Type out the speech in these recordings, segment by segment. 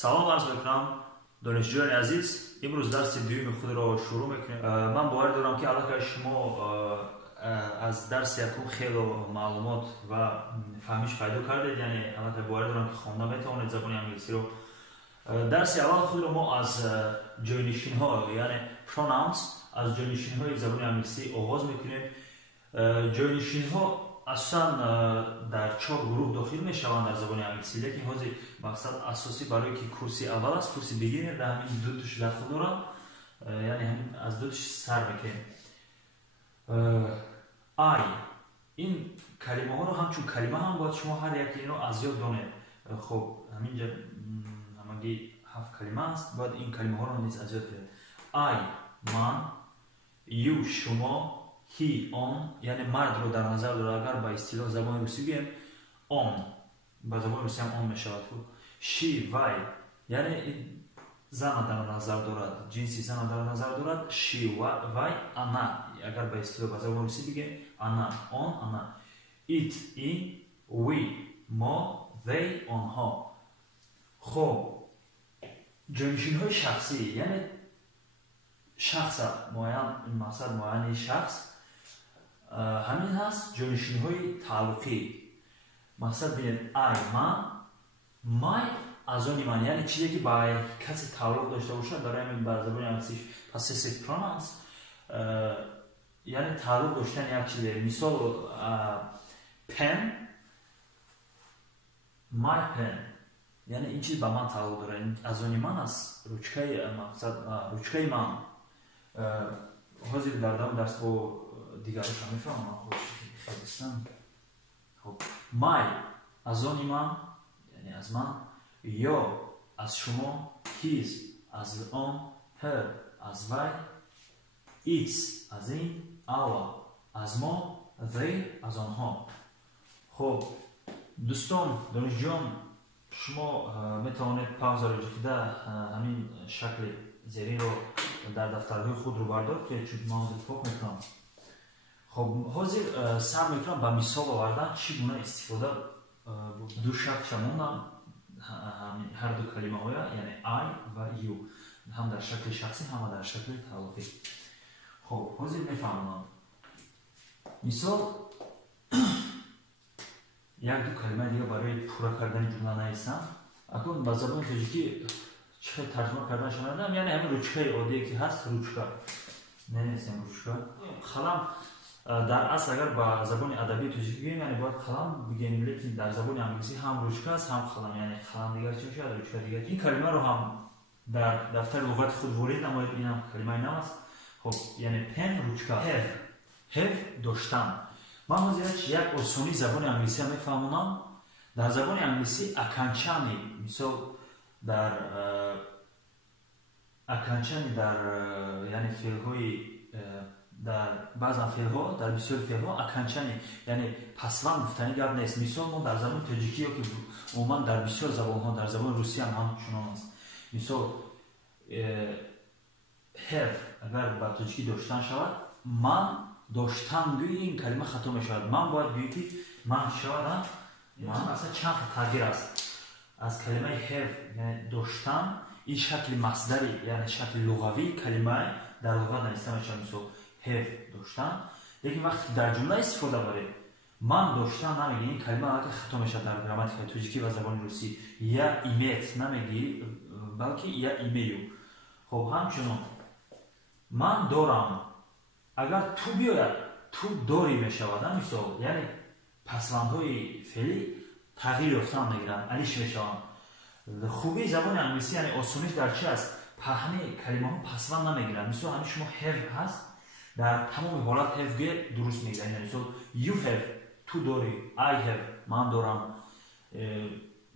салом арз мекунам донишҷӯёни азиз, имрӯз дарси дуюми худро шурӯъ мекунем. Ман бовар дорам ки аллакай шумо аз дарси якум хело маълумот ва фаҳмиш пайдо кардед, яъне аллакай бовар дорам ки хонда метавонед забони англисиро. дарси аввал худро мо аз ҷойнишинҳо, яъне pronouns, аз ҷойнишинҳои забони англисӣ оғоз мекунем. ҷойнишинҳо асосан дар 4 гурӯҳ дохил мешаванд дар забони англисӣ, лекин ҳозир мақсад асосӣ барои ки курси аввал аст, курси бигинер дар ҳамин ду туш дахл дорад, яъне аз ду туш сар мекунем. I ин калимаҳоро ҳамчун калима ҳам бояд шумо ҳар яки инро аз ёд донед. хуб ҳаминҷа ҳамагӣ 7 калима аст, бояд ин калимаҳоро низ аз ёд гиред. I ман, you шумо, he он, яъне мардро дар назар дорад. Агар ба истилоҳ забони русӣ бигӯем он, ба забони русӣ ҳам он мешавад. She вай, яъне зана дар назар дорад, ҷинси зана дар назар дорад. She вай ана, агар ба истилоҳ ба забони русӣ бигӯем ана, он ана. It ин, we мо, they онҳо. хуб ҷойнишинҳои шахсӣ, яъне шахса муайян, мақсад муайяни шахс ҳамин ҳаст. ҷойнишинҳои тааллуқӣ, мақсад бинед I ман, my аз они ман, яъне чизе ки ба касе тааллуқ дошта бошад, барои ҳамин ба забони англисӣ possessive pronouns, яъне тааллуқ доштани як чизе. мисол pen, my pen, яъне ин чиз ба ман тааллуқ дорад, аз они ман аст, ручкаи мақсад ручкаи ман. ҳозир дар давоми дарс бо дигароша мефаҳмам худистан. хуб my аз они ман, яъне аз ман. yo аз шумо, his аз он, her аз вай, its аз ин, our аз мо, they аз онҳо. хуб дӯстон, донишҷӯён, шумо метавонед паузаро ҷиқида ҳамин шакли зеринро дар дафтарҳои худро бардор кунед, чунки ман итифоқ мекунам. хуб ҳозир сар мекунам ба мисол овардан чӣ гуна истифода ду шаклша мондам, ҳар ду калимаҳоя, яъне I ва you, ҳам дар шакли шахсӣ, ҳам дар шакли тааллуқӣ. хуб ҳозир мефаҳмонам. мисол як ду калимаи дигар барои пурра кардани ҷумла нависам. акнун ба забони тоҷикӣ чӣ хел тарҷума карданашо надонам, яъне ҳамин ручкаи оддие ки ҳаст, ручка менависем ручка. қалам дар асл агар ба забони адабии тоҷикӣ бигӯем, яъне бояд қалам бигӯем, лекин дар забони англисӣ ҳам ручка аст, ҳам қалам, яъне қалам дигар чӣ мешавад, ручка дигар. ин калимаро ҳам дар дафтари луғати худ ворид намоед, инам калимаи нав аст. хуб яъне пен, ручка. have доштан. ман ҳозир як осони забони англисиам мефаҳмонам. дар забони англисӣ аканчани, мисол дар аканчани дар яъне феълҳои дар баъзан феълҳо, дар бисёри феълҳо аканчани, яъне пасванд гуфтани гап нест. мисол мо дар забони тоҷикӣ ё ки умуман дар бисёр забонҳо, дар забони русӣ ҳам ҳамчунон аст. мисол have агар ба тоҷикӣ доштан шавад, ман доштан гӯи ин калима хато мешавад. ман бояд гӯӣ ки ман шавад, ман асла чанд хел тағйир аст. аз калимаи have, яъне доштан, ин шакли масдари, яъне шакли луғавии калимаи дар луғат нависта мешавад. мисол have доштан, лекин вақте ки дар ҷумла истифода баред, ман доштан намегӣ, ин калима аллакай хато мешавад дар грамматикаи тоҷикӣ ва забони русӣ. я имет намегӣ, балки я имею. хуб ҳамчунон ман дорам, агар ту биёяд, ту дорӣ мешавад. мисол яъне пасвандҳои феълӣ тағйир ёфтан мегиранд, алиш мешаванд. хубии забони англисӣ, яъне осониш дар чи аст, ҳамин калимаҳо пасванд намегиранд. мисол ҳамин шумо have ҳаст, дар тамоми ҳолат have гӯед дуруст мегиранд. мисол you have, ту дорӣ, I have, ман дорам.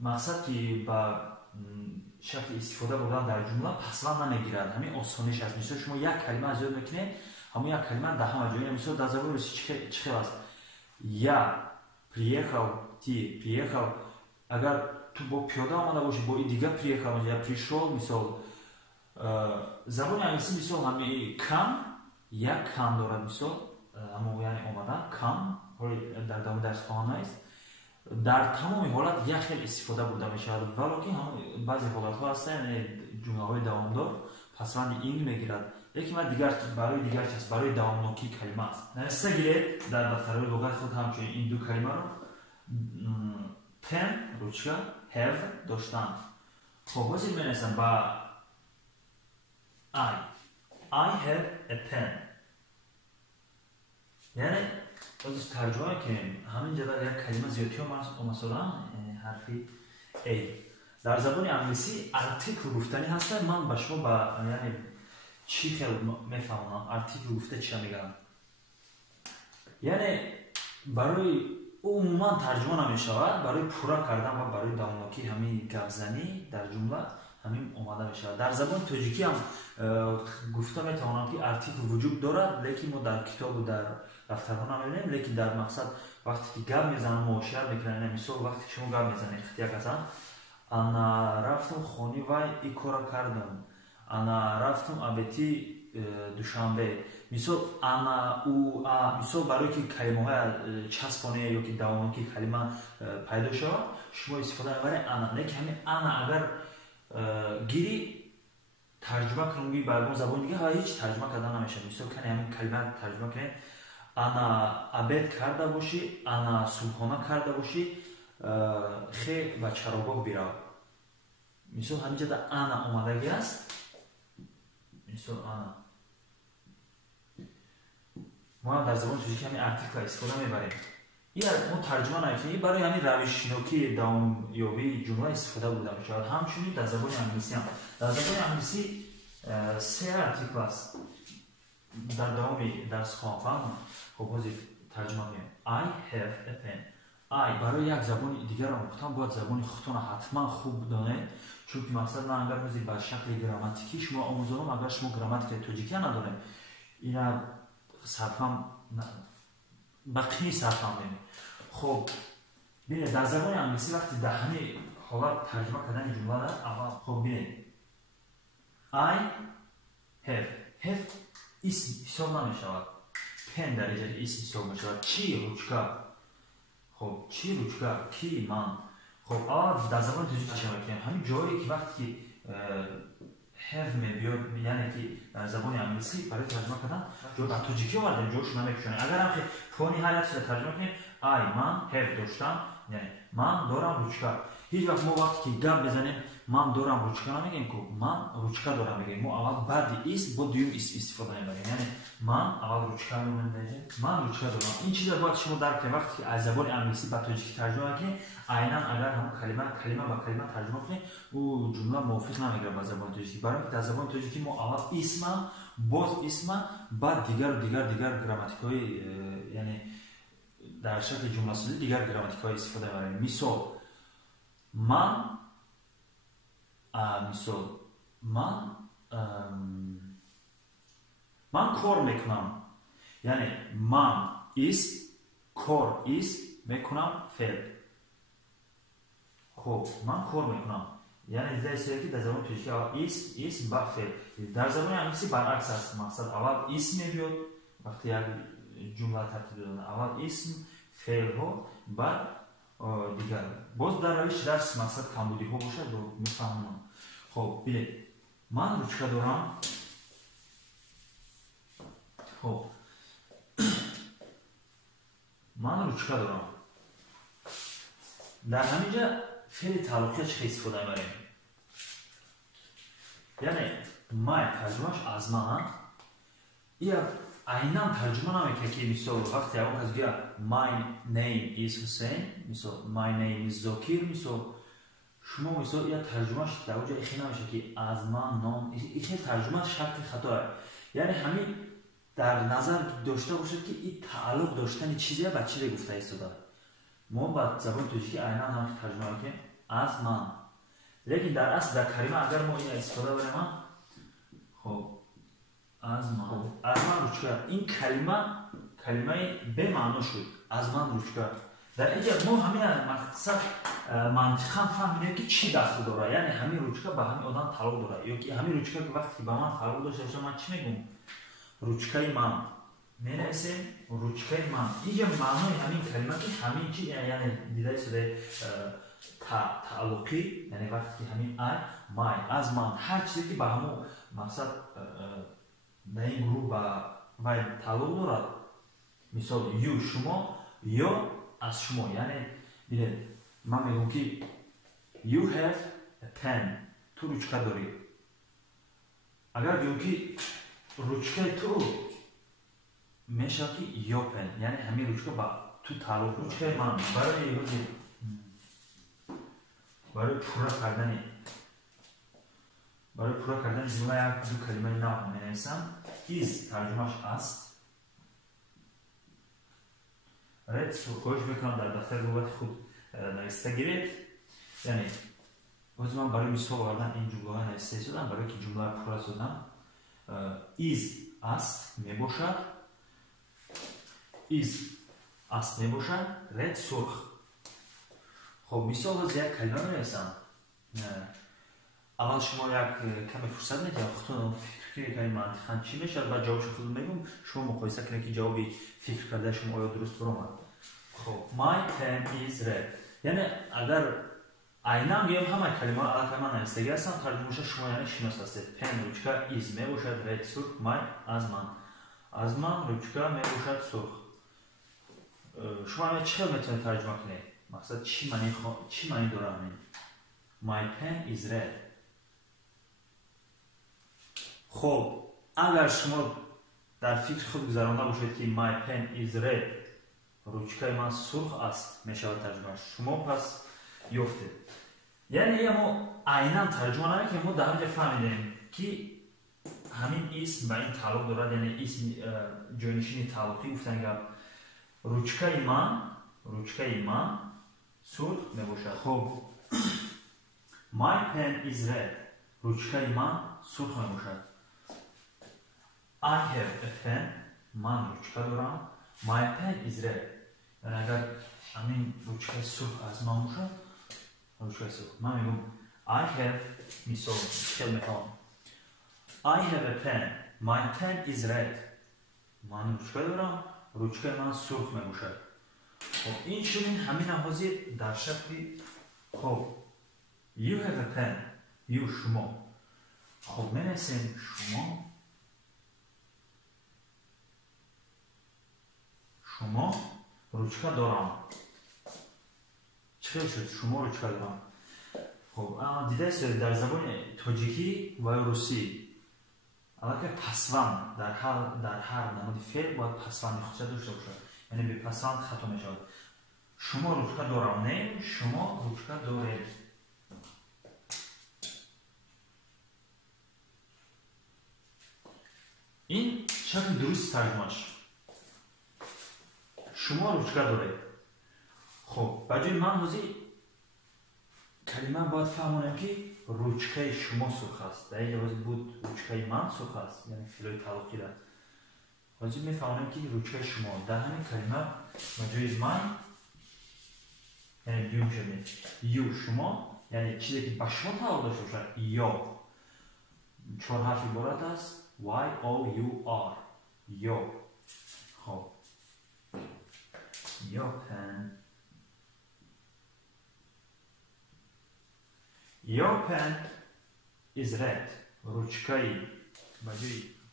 мақсад ки ба шакли истифода бурдан дар ҷумла пасванд намегирад, ҳамин осониш аст. мисол шумо як калима аз ёд мекунед, ҳамон як калима дар ҳама ҷои. мисол дар забони русӣ чӣ хел аст? я приехал, ти приехал, агар ту бо пиёда омада бошӣ, бо дигар приехал, я пришел. мисол забони англисӣ мисол ҳамин come, як come дорад. мисол ҳамон яъне омадан come, дар давоми дарс хоҳам навист. дар тамоми ҳолат як хел истифода бурда мешавад, валоки баъзе ҳолатҳо ҳастанд, ҷумлаҳои давомдор пасванди ин мегирад, лекин барои дигар час барои давомнокии калима аст. Нависта гиред дар дафтарои луғат худ ҳамчунин ин ду калимаро pen ручка, have доштан. Хоб ҳозир менависам ба I have a pen. яъне ҳозир тарҷума мекунем ҳамин ҷода як калима зиёдтиҳо масалан ҳарфи a. дар забони англисӣ артикл гуфтанӣ ҳастанд. ман ба шумо ба яъне чӣ хел мефаҳмонам артикл гуфта чия мегӯям. яъне барои умуман тарҷума намешавад, барои пурра кардан ва барои давомнокии ҳамин гапзанӣ дар ҷумла ҳамин омада мешавад. дар забони тоҷикӣ ҳам гуфта метавонам ки артикл вуҷуд дорад, лекин мо дар китобу дар дафтарҳо намебинем, лекин дар мақсад вақте ки гап мезанам муошират мекунем. мисол вақте ки шумо гап мезанед як азан ана рафтум хони вай и кора кардам, ана рафтум абети душанбе. мисол ана у а мисол барои ки калимаҳои часпоне ё ки давомнокии калима пайдо шавад шумо истифода мебаред ана. лекин ҳамин ана агар гири тарҷума кунем ба ягон забони дигар ҳеҷ тарҷума карда намешавад. мисол кани ҳамин калима тарҷума кунем ана абед карда бошӣ, ана субҳона карда бошӣ, хе ба чарогоҳ бирав. мисол ҳаминҷода ана омадаги аст. мисол ана мо ҳам дар забони тоҷикӣ ҳамин артикла истифода мебарем. мо тарҷума намекунем, барои ҳамин равишшинокии давомёбии ҷумла истифода бурда мешавад. ҳамчунин дар забони англисӣ ҳам. дар забони англисӣ се артикл аст. дар давоми дарс хоҳам фаҳм. хоб ҳозир тарҷума кунем. I have a pen. I барои як забони дигар омӯхтан бояд забони худтонро ҳатман хуб донед, чунки мақсад ман агар ҳозир ба шакли грамматикӣ шумо омӯзонам, агар шумо грамматикаи тоҷикӣ надонед ина сарфам ба қими сарфам мемед. хоб бинед дар забони англисӣ вақти дар ҳамин ҳолат тарҷума кардани ҷумла аввал хоб бинед I have اسم حساب نمیشود. پن در اینجا اسم حساب میشود. چی روچکا؟ خب چی روچکا؟ کی من؟ خب در زبان توجیه چه میکنیم؟ همین جایی که وقتی have میبیاد یعنی که در زبان انگلیسی برای ترجمه کردن جو در توجیه وارد جوش نمیکنه. اگر هم که فونی حالت شده ترجمه کنیم I من have داشتم یعنی من دارم روچکا. هیچ وقت ما وقتی که گپ بزنیم من دارم روچکا نمیگیم که من روچکا دارم میگیم. ما اول بعد اسم با دوم اسم استفاده میبریم. یعنی من اول روچکا میگم من روچکا دارم. این چیزا باید شما درک کنید. وقتی از زبان انگلیسی به توجیه ترجمه کنید عیناً اگر هم کلمه با کلمه ترجمه کنید او جمله موافق نمیگیره با زبان توجیه. برای اینکه در زبان توجیه ما اول اسم باز اسم بعد دیگر گراماتیکای یعنی در شکل جمله سازی دیگر گراماتیکای استفاده میبریم. مثال من کار میکنم یعنی من اسم کار اسم میکنم فعل. خب من کار میکنم یعنی در صورتی در زبان توجیه اسم با فعل. در زبان انگلیسی برعکس است. مقصد اول اسم میاد وقتی یک جمله ترتیب دادن اول اسم فعل ها بعد دیگر باز در روش درس مقصد کمبودی ها باشد رو میفهمم. خب بله من روچکا دارم. خب من روچکا دارم در همینجا فعل تعلقی چه استفاده میبریم؟ یعنی مای ترجمهش از من یا عیناً ترجمه نمیکنه که مثال وقتی اون کس گوید my name is Hussein مثال my name is Zokir مثال شما مثال یا ترجمهش در اونجا اخی نمیشه که از من نام این ترجمه شکل خطاه. یعنی همین در نظر داشته باشد که این تعلق داشتن چیزی با چیزی گفته ایستاده. ما با زبان توجیه عیناً هم ترجمه میکنیم از من. لیکن در اصل در کلمه اگر ما این استفاده بریم خب از من روچکا این کلمه به معنا شد از من روچکا. در اینجا ما همین مقصد منطقا فهمیدیم که چی داخل داره. یعنی همین روچکا با همین آدم تعلق داره یا که همین روچکا که وقتی با من تعلق داشته باشه من چی میگم؟ روچکای من менависем ручкаи ман. Инҷа маънои ҳамин калима ки ҳамин чи яъне дида шудаи тааллуқӣ, яъне вақте ки ҳамин ай май аз ман ҳар чизе ки ба ҳамон мақсад дар ин гурӯҳ ба вай тааллуқ дорад, мисол ю шумо ё аз шумо, яъне бинед ман мегӯям ки you have a pen, ту ручка дорӣ. агар бигӯям ки ручкаи ту мешавад ки yo pen, яъне ҳамин ручка ба ту тааллуқ. ручкаи ман барои пурра кардани ҷумла як ду калимаи нав менависам. Is тарҷумааш аст. Red хоҳиш мекунам дар дафтари луғати худ нависта гиред. яъне боз ман барои мисол кардан ин ҷумлаҳои нависта истодам, барое ки ҷумлаи пурра созам. Is аст мебошад. Is аст мебошад. Red сурх. хоб мисол аз як калима менависам. аввал шумо як каме фурсат медиҳам, худтон фикр кунед мантиқан чӣ мешавад, баъд ҷавоби худтон мегӯям, шумо муқоиса кунед ки ҷавоби фикр кардаи шумо оё дуруст баромад. хоб my pen is red, яъне агар айнан гӯям ҳамаи калимаҳои аллакай навистагӣ ҳастанд, тарҷумаша шумо яъне шинос ҳастед. Pen ручка, is мебошад, red сурх, my аз ман ручка мебошад сурх. шумо ҳамин чӣ хел метавонед тарҷума кунед? мақсад чӣ маъни дорад? My pen is red. хоб агар шумо дар фикри худ гузаронда бошед ки my pen is red, ручкаи ман сурх аст, мешавад тарҷумаш. шумо пас ёфтед. яъне мо айнан тарҷума намекунем, мо дар ҳамҷа фаҳмидем ки ҳамин исм ба ин тааллуқ дорад, яъне исм ҷойнишини тааллуқӣ гуфтани гап. ручкаи ман сурх мебошад. хоб my pen is red, ручкаи ман сурх мебошад. I have a pen, ман ручка дорам. My pen is red, яъне агар ҳамин ручкаи сурх аз ман бошад, ручкаи сурх ман мегӯям I have, мисол хел мефаҳмам. I have a pen, my pen is red. ман ручка дорам, ручкаи ман сурх мебошад. хоб ин шудин ҳамин ҳозир дар шакли хоб you have a pen, you шумо. хоб менависем шумо ручка дорам. чӣ хел шуд? шумо ручка дорам. хоб дидаистед дар забони тоҷикӣ ва русӣ аллакай пасванд дар ҳар намуди феъл бояд пасванди худша дошта бошад, яъне бепасванд хато мешавад. шумо ручка дорам, не шумо ручка доред. ин шакли дуруст тарҷумаш. шумо ручка доред. хоб ба ҷои ман ҳозир калима бояд фаҳмонем ки ручкаи шумо сурх аст. дар ин ҷо буд ручкаи ман сурх аст, яъне феълои тааллуқӣ дорад. ҳозир мефаҳмонем ки ручкаи шумо. дар ҳамин калима ба ҷои ман яъне ю шудем. ю шумо, яъне чизе ки ба шумо тааллуқ дошта бошад. ё чор ҳарф иборат аст. Y O U R, yo. хоб your pen, your pen is red,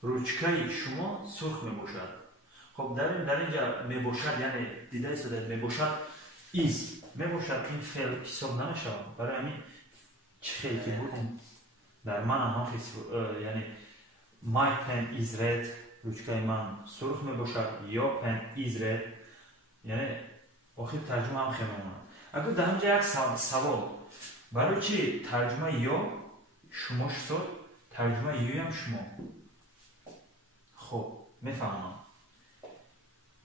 ручкаи шумо сурх мебошад. хоб дар инҷа мебошад, яъне дида истода мебошад is мебошад, ин феъл ҳисоб намешавад. барои ҳамин чӣ хел ки буд дар ман ҳам яъне my pen is red, ручкаи ман сурх мебошад. your pen is red, яъне охир тарҷума ҳам хел мемонад. агар дар ҳамҷа як савол, барои чӣ тарҷумаи ё шумо шуд, тарҷумаи юям шумо? хоб мефаҳмам.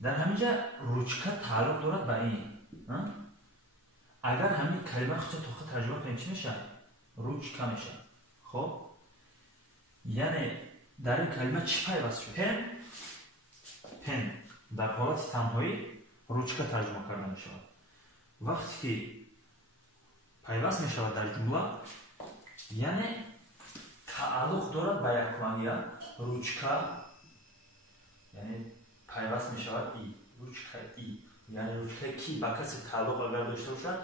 дар ҳаминҷа ручка тааллуқ дорад ба ин. агар ҳамин калима худша тохир тарҷума кунем чӣ мешавад? ручка мешавад. хоб яъне дар ин калима чӣ пайваст шуд? пен дар ҳолати танҳоӣ ручка тарҷума карда мешавад. вақте ки пайваст мешавад дар ҷумла, яъне тааллуқ дорад ба якванга. ручка яъне پیوست می شود ای، روچکا ای، یعنی روچکای کی با کسی تعلق اگر داشته باشد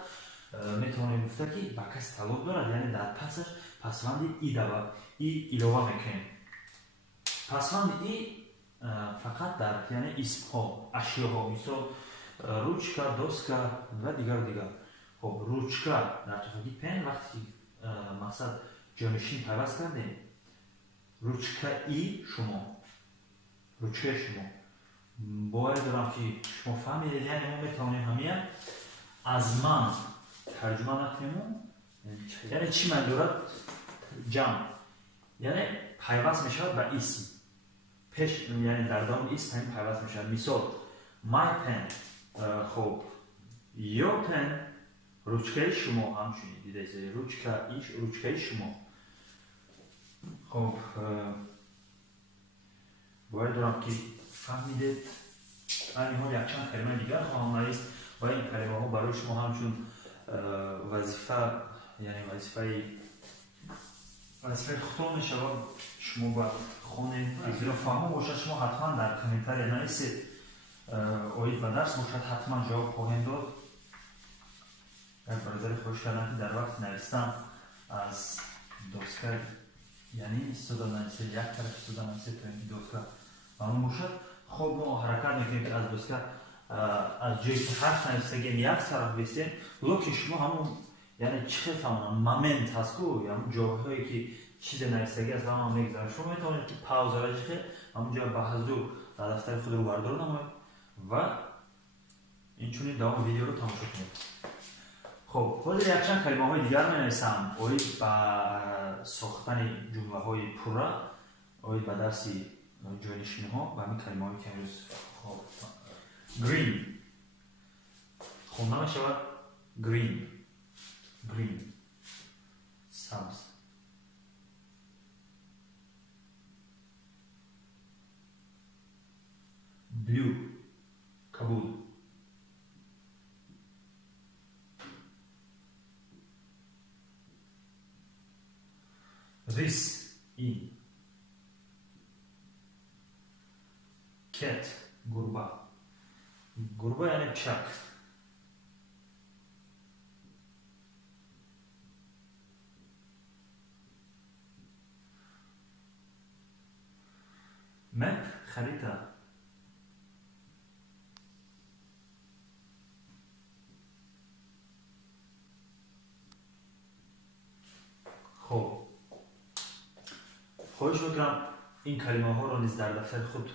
میتونیم گفته که با کسی تعلق دارد، یعنی در پسش پسوند ای دارد، ای الova میکنیم. پسوند ای فقط در یعنی اسم ها، اشیا ها، مثل روچکا، دوسکا و دیگر. خب روچکا در تفاقی پن وقتی مقصد جانشین پیوست کردیم، روچکا ای شما، روچکا شما باید دارم که شما فهمیدید، یعنی ما میتونیم همین از من ترجمه نکنیم، یعنی چی من دارد جمع، یعنی پیوست میشود به اسم پیش، یعنی در دام اسم همین پیوست میشود. مثال my pen، خب your pen روچکای شما همچنین دیده روچکای شما. خب باید دارم که فهمیدید. اینها یک چند کلمه دیگر خواهم نویست و این کلمه ها برای شما همچون وظیفه، یعنی وظیفه خطا می شود شما باید خونید اگر فهمه باشد. شما حتما در کامنتاری نویسید، اوید و درس باشد حتما جواب خواهیم داد. یک برادر خوش کردم که در وقت نویستن از دوسکا، یعنی استفاده نویسید، یک طرف استفاده نویسید تا اینکه دوسکا معلوم باشد. خب ما حرکت میکنیم که از دوسکا از جایی که حرف نویستگیم یک طرف بیستیم، لکن شما همون یعنی چه فهمونم مومنت هست که همون جاهایی که چیز نویستگی از همون میگذارم، شما میتونید که پاوز راجعه که همونجا به حضور در دفتر خود رو بردار نمایید و اینچونی دوام ویدیو رو تماشا کنید. خب خود یک چند کلمه های دیگر می نویسم، اوید با ساختن جمله های پوره، اوید با درسی جانشینی ها و همین کلمه هایی که امروز خب green خونده می شود green سبز. blue کبود. this این cat گربه یعنی چک. map خریطه. خب خواهش میکنم این کلمه ها رو نیز در دفتر خود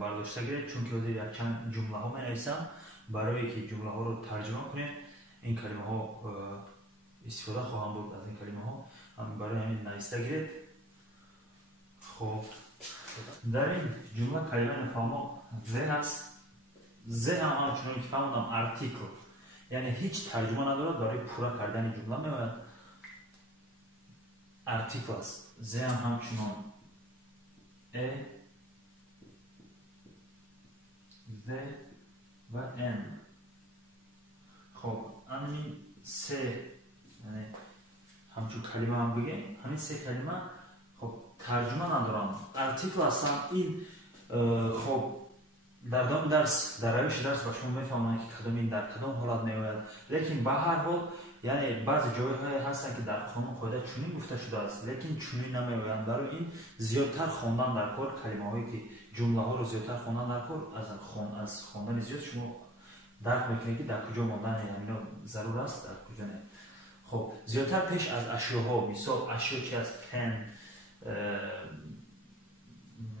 برداشته گیرید، چون که یک چند جمله ها می نویسم برای که جمله ها رو ترجمه کنیم. این کلمه ها استفاده خواهم بود از این کلمه ها، هم برای همین نویسته گیرید. خب در این جمله کلمه نفهمه ذهن است. ذهن هم چون که فهمونم ارتیکل، یعنی هیچ ترجمه ندارد، برای پورا کردن جمله میباید ارتیکل است. ذهن همچنان ا و و ان. خب همین سه یعنی همچون کلمه هم بگیم، همین سه کلمه خب ترجمه ندارم، ارتیکل هستن. این خب در دام درس، در روش درس با شما میفهمن که کدام این در کدام حالت میآید، لیکن به هر حال یعنی بعضی جایهای هستن که در قانون قاعده چنین گفته شده است لیکن چنین نمیآیند. برای این زیادتر خواندن در کار، کلمه هایی که جمله ها رو زیادتر خواندن در کار، از خواندن زیاد شما درک میکنید که در کجا ماندن یعنی ضرور است، در کجا نه. خب زیادتر پیش از اشیاء، مثال اشیاء چی است؟ پن،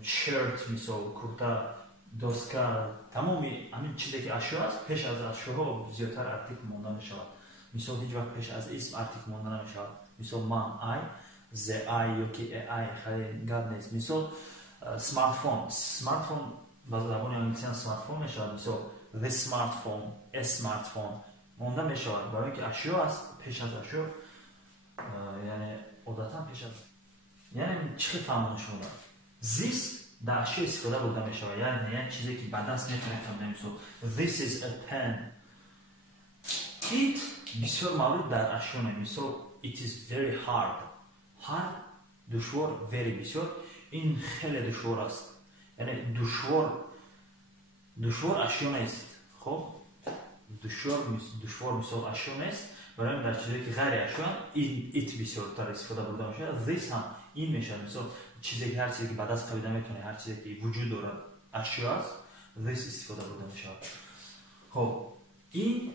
شرت، مثال کرتا، دوسکا، تمامی همین چیزی که اشیاء است پیش از اشیاء زیادتر ارتیکل مانده میشود. مثال هیچ وقت پیش از اسم ارتیکل مانده نمیشود. مثال من آی، ز آی یا که آی خیلی گرد نیست. مثال سمارتفون با زبان انگلیسی سمارتفون میشود. مثال the smartphone، a smartphone مانده میشود برای اینکه اشیاء است پیش از اشیاء، یعنی عادتا پیش از، یعنی چی فهمون شما this در اشیاء استفاده بوده میشود، یعنی چیزی که بعد است میتونید تمام. مثال this is a pen. it بسیار معلوم در اشیاء نه. مثال it is very hard دشوار، very بسیار، این خیلی دشوار است، یعنی دشوار душвор ашё нест. хоб душвор мисол ашё нест. برای در چیزی که غیر اشیاء این ایت بسیارتر استفاده برده میشه. this هم این میشه. مثلا چیزی که هر چیزی که بعد از خوابیدن میتونه هر چیزی که وجود داره اشیاء است this استفاده برده میشه. خب این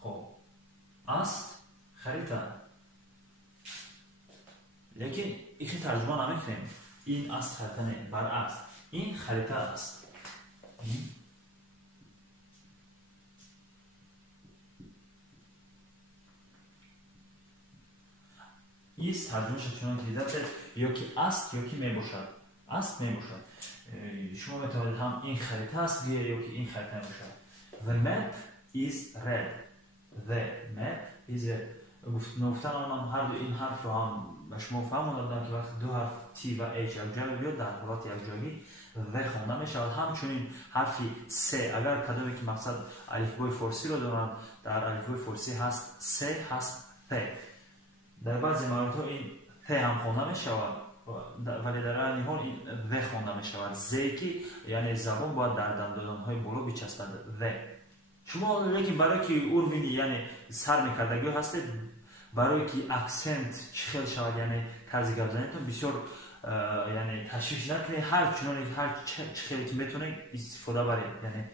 خب است خریطه لیکن این ترجمه نمیکنیم. این است خریطه نه برعکس این خریطه است. ایست ترجمه شد چون دیدت یا که است یا که میباشد. است میباشد. شما میتونید هم این خریطه است یا که این خریطه میباشد. The map is red. The map is نگفتن آنم هر دو این حرف رو هم به شما فهم دادن که وقتی دو حرف T و H یکجایی بیاد در حالت یکجایی The خوانده میشود. همچنین حرفی س اگر کدامی که مقصد الفبای فارسی رو دارن در الفبای فارسی هست س هست ث. در بعضی موارد این ث هم خوانده میشود ولی در این حال این ذ خوانده میشود. ذ که یعنی زبان باید در دندان های بالا بچسبد. ذ شما لیکن برای که اوربینی یعنی سر میکردگی هستید برای که اکسنت چخیل شود یعنی طرز گپ زدنتون بسیار یعنی تشویش نکنید. هر چنانی هر چخیلی که میتونید استفاده برید یعنی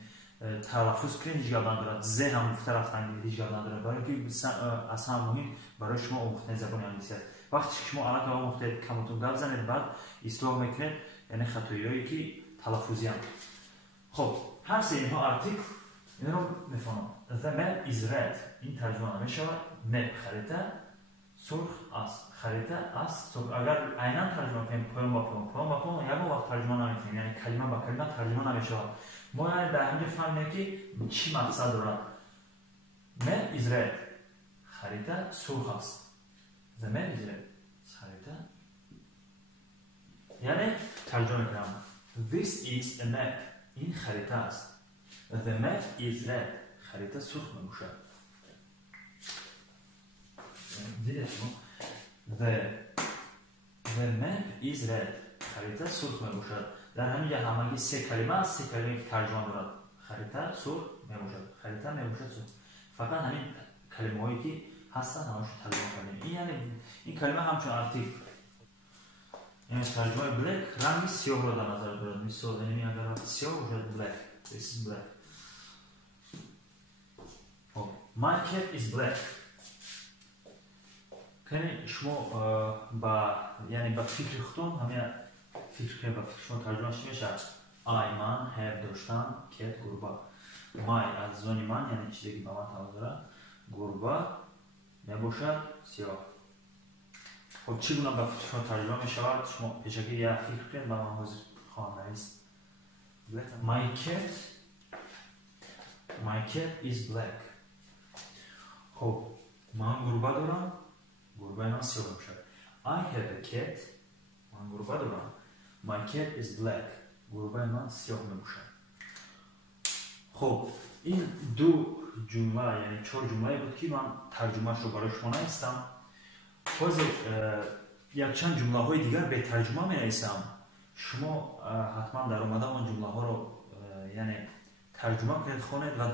تلفظ کنید هیچ گپ ندارد. ز هم گفته رفتن هیچ گپ ندارد برای که اصلا مهم برای شما آموختن زبان انگلیسی است. وقتی شما الان آموختید کمتون گپ زنید بعد اصلاح میکنید یعنی خطایی که تلفظی هم. خب هر سه اینها آرتیکل این رو میفهمم. The map is red. این ترجمه نمیشود. map خریطه سرخ است. خریطه است سرخ. اگر عیناً ترجمه کنیم پایان با پایان یکم وقت ترجمه نمیکنیم یعنی کلمه با کلمه ترجمه نمیشود. ما یعنی در همین فهمیم که چی مقصد دارد. map is red. خریطه سرخ است. The map is red. خریطه یعنی ترجمه کنم. This is a map. این خریطه است. The map is red. خریطه سرخ میباشد. دیدید شما The map is red. خریطه سرخ میباشد. در همین جا همگی سه کلمه است. سه کلمه که ترجمه دارد. خریطه سرخ میباشد. خریطه میباشد سرخ. فقط همین کلمه هایی که هستن همشون ترجمه کردیم. این یعنی این کلمه همچون آرتیکل یعنی ترجمه بلک رنگ سیاه رو در نظر دارد. مثال یعنی اگر سیاه باشد بلک. This is black. My cat is black. کنی شما با یعنی با فکر خودتون همین فکر با فکر شما ترجمهش میشه. I من have داشتن cat گربه. My از زنی من یعنی چیزی که با من تعلق داره گربه نباشد سیاه. خب چگونه با فکر شما ترجمه میشود؟ شما پیشکی یا فکر کنید با من حاضر خواهم نیست. My cat is black. خب من گربه دارم. گربه من سیاه میشه. I have a cat. من گربه دارم. My cat is black. گربه من سیاه میشه. خب این دو جمله یعنی چهار جمله بود که من ترجمهش رو برای شما نوشتم. حاضر یک چند جمله های دیگر به ترجمه می نویسم. شما حتما در اومده اون جمله ها رو یعنی ترجمه کنید خونید و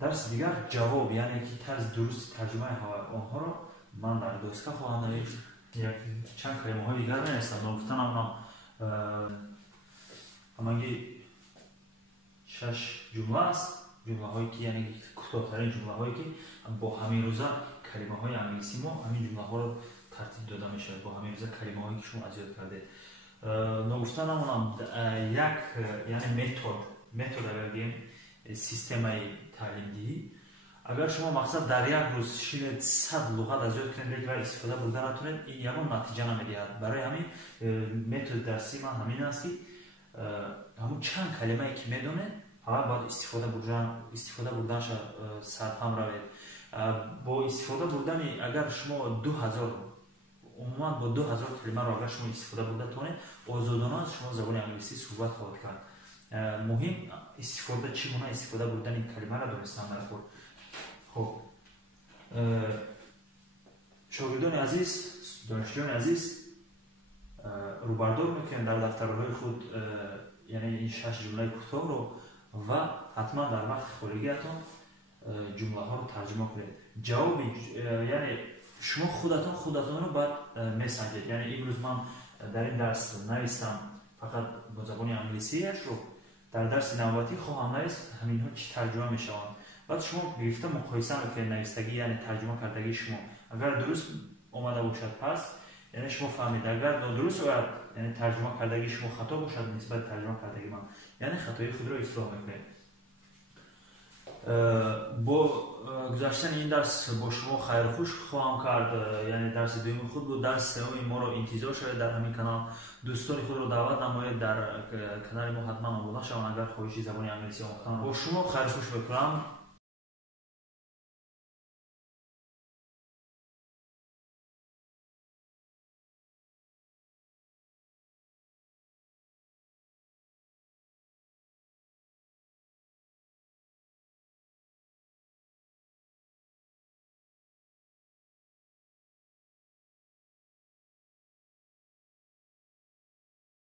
درس دیگر جواب یعنی که طرز درست ترجمه آنها رو من در دوسکه خواهم نوشت. یک چند کلمه های دیگر نوشتم. گفتن همانگی 6 جمله است. جمله هایی که یعنی کوتاه‌ترین جمله هایی که با همین روزا کلمه های انگلیسی ما همین جمله ها رو ترتیب داده میشه. با همین روزا کلمه هایی که شما اذیت کردید. نگفتن یک یعنی متد اگر بگیم سیستم تعلیم دهی اگر شما مقصد در یک روز شیرید 100 لغت از یاد کنید و استفاده بردن نتونید این یکم نتیجه نمیدهد. برای همین متد درسی من همین است که همون چند کلمه که میدونید فقط باید استفاده بردنش سرفهم روید. با استفاده بردن اگر شما 2000 عموما با 2000 کلمه رو اگر شما استفاده برده تونید آزادانه شما زبان انگلیسی صحبت خواهد کرد. مهم استفاده چگونه استفاده بردن این کلمه را دونستن در خود. خب شاگردان عزیز دانشجویان عزیز رو بردار میکنید در دفترهای خود یعنی این 6 جمله کوتاه رو و حتما در وقت خودگیتون جمله ها رو ترجمه کنید. جواب یعنی شما خودتون رو باید میسنجید. یعنی امروز من در این درس نوشتم فقط با زبان انگلیسیش رو، در درس نوبتی خواهم نوشت همین ها چی ترجمه میشوند. بعد شما گرفته مقایسه میکنید نوشتگی یعنی ترجمه کردگی شما، اگر درست اومده باشد پس یعنی شما فهمید، اگر نادرست اومد یعنی ترجمه کردگی شما خطا باشد نسبت ترجمه کردگی من، یعنی خطای خود رو اصلاح میکنید. با گذاشتن این درس با شما خیر خوش خواهم کرد. یعنی درس دوم خود بود. درس سوم ما رو انتظار شده در همین کانال. دوستان خود رو دعوت نمایید در کانال ما حتما آموزش شوند اگر خواهش زبان انگلیسی آموختن با شما خیر خوش بکنم.